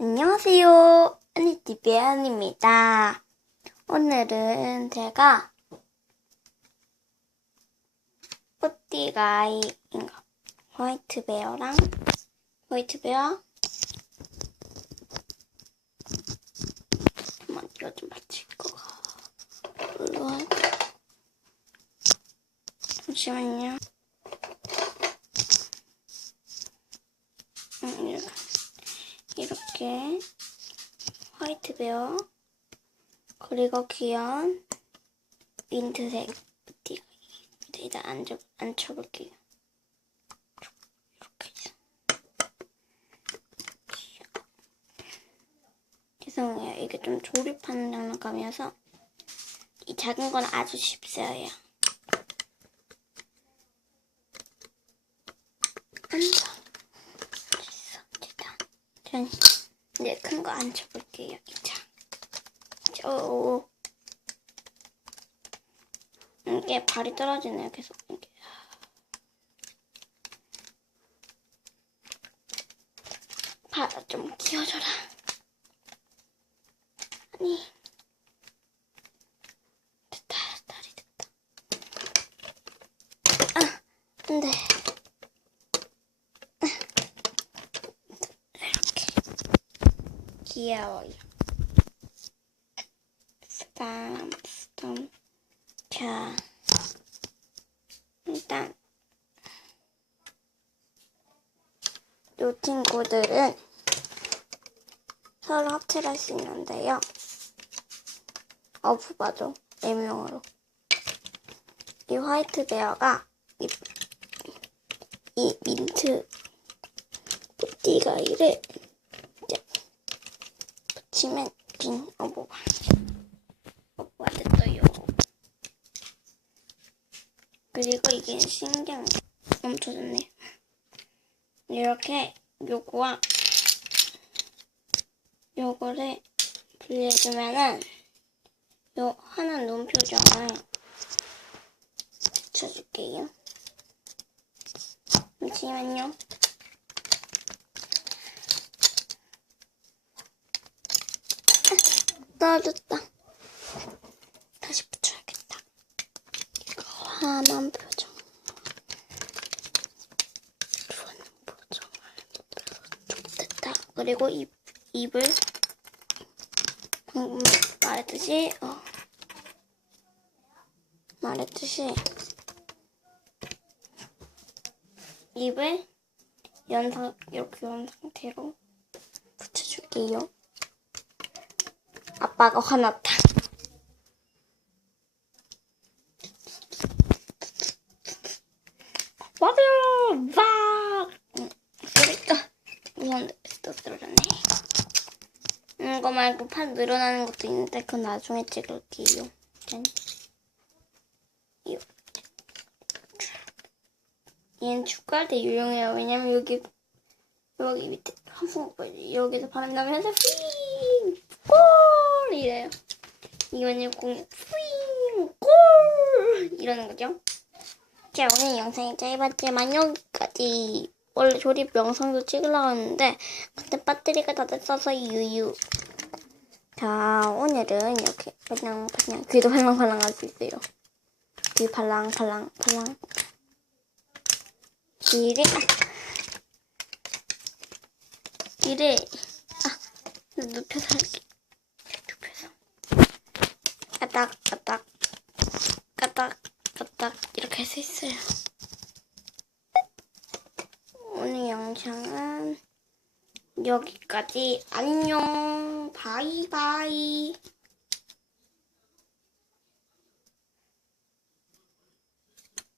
안녕하세요. 언니TV의 언니입니다. 오늘은 제가 뿌띠가이인가 화이트베어랑 화이트베어 잠깐만 이거 좀 맞힐 거가 잠시만요. 음, 이렇게. 이렇게 화이트 베어 그리고 귀여운 민트색 띠가 일단 앉아, 앉혀볼게요. 이렇게. 죄송해요. 이게 좀 조립하는 장난감이어서 이 작은 건 아주 쉽어요. 앉아. 있어. 일단. 전 이제 큰 거 앉혀볼게요. 자, 저 이게 발이 떨어지네요. 계속 이게. 발아 좀 끼워줘라. 아니 됐다 다리 됐다. 아 안 돼. 이렇게. 귀여워요. 스탐, 스탐. 자, 일단 이 친구들은 서로 합체를 할 수 있는데요. 어부 봐줘. 네 명으로. 이 화이트 베어가 이, 이 민트 뿌띠가 이를 이제 붙이면 진 어부가 어부가 됐어요. 그리고 이게 신경 엄청 좋네. 이렇게 요거와 요거를 분리해주면은 요 하나 눈 표정을 붙여줄게요. 잠시만요. 떨어졌다. 다시 붙여야겠다. 이거 화난 표정. 좋겠다. 그리고 입, 입을 방금 말했듯이 어, 말했듯이 입을 연상 이렇게 연 상태로 붙여줄게요. 아빠가 화났다. 맞아요! 막! 응, 소리가 이건 또 들어졌네. 이거 말고 팔 늘어나는 것도 있는데 그건 나중에 찍을게요. 짠. 이거. 얘는 축구할 때 유용해요. 왜냐면 여기 여기 밑에 한풍? 여기서 바람 나면서 휘! 골! 이래요. 이거는 공이 휘! 골! 이러는 거죠. 자, 오늘 영상이 짧았지만 여기까지. 원래 조립 영상도 찍으려고 했는데 근데 배터리가 다 됐어서 유유. 자, 오늘은 이렇게 그냥 귀도 팔랑팔랑 할 수 있어요. 귀 팔랑팔랑 팔랑. 귀를 귀를 아 눕혀서 할게. 까딱 까딱 까딱 까딱 이렇게 할 수 있어요. 오늘 영상은 여기까지. 안녕. 바이바이